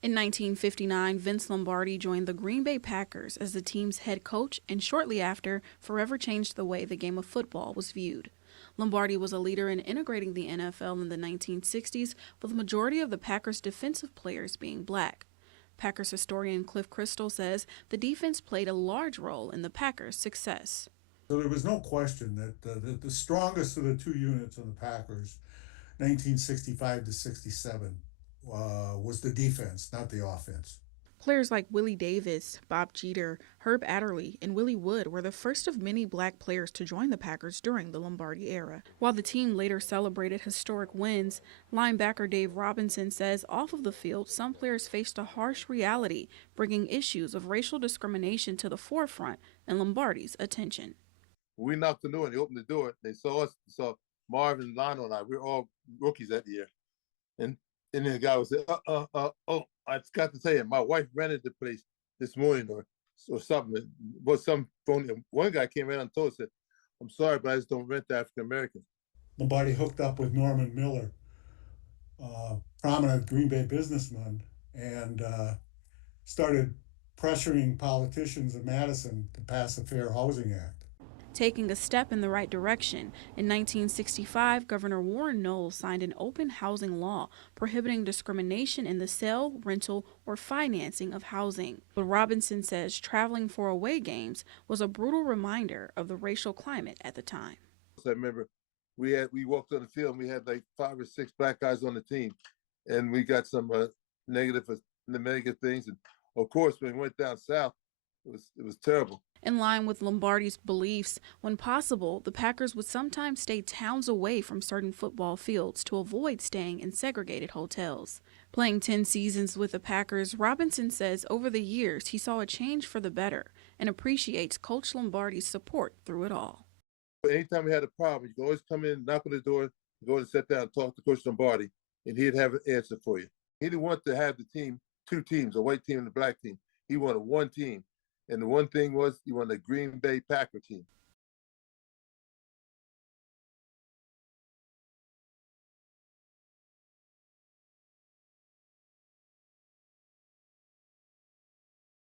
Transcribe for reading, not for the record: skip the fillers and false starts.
In 1959, Vince Lombardi joined the Green Bay Packers as the team's head coach and shortly after forever changed the way the game of football was viewed. Lombardi was a leader in integrating the NFL in the 1960s, with the majority of the Packers' defensive players being black. Packers historian Cliff Crystal says the defense played a large role in the Packers' success. So there was no question that the strongest of the two units of the Packers, 1965 to 67, was the defense, not the offense. Players like Willie Davis, Bob Jeter, Herb Adderley, and Willie Wood were the first of many black players to join the Packers during the Lombardi era. While the team later celebrated historic wins, linebacker Dave Robinson says off of the field, some players faced a harsh reality, bringing issues of racial discrimination to the forefront and Lombardi's attention. We knocked the door and they opened the door. They saw us, saw Marvin, Lionel, and I. We were all rookies that year. And then the guy was oh, I forgot to tell you, my wife rented the place this morning or something. Was some phone. One guy came around and told us that, I'm sorry, but I just don't rent to African Americans. Lombardi hooked up with Norman Miller, prominent Green Bay businessman, and started pressuring politicians in Madison to pass the Fair Housing Act. Taking a step in the right direction, in 1965, Governor Warren Knowles signed an open housing law prohibiting discrimination in the sale, rental, or financing of housing. But Robinson says traveling for away games was a brutal reminder of the racial climate at the time. I remember we walked on the field and we had like 5 or 6 black guys on the team, and we got some negative things. And of course, when we went down south, it was terrible. In line with Lombardi's beliefs, when possible, the Packers would sometimes stay towns away from certain football fields to avoid staying in segregated hotels. Playing 10 seasons with the Packers, Robinson says over the years he saw a change for the better and appreciates Coach Lombardi's support through it all. Anytime we had a problem, you could always come in, knock on the door, go and sit down and talk to Coach Lombardi, and he'd have an answer for you. He didn't want to have the team, 2 teams, a white team and a black team. He wanted one team. And the one thing was he wanted a Green Bay Packer team.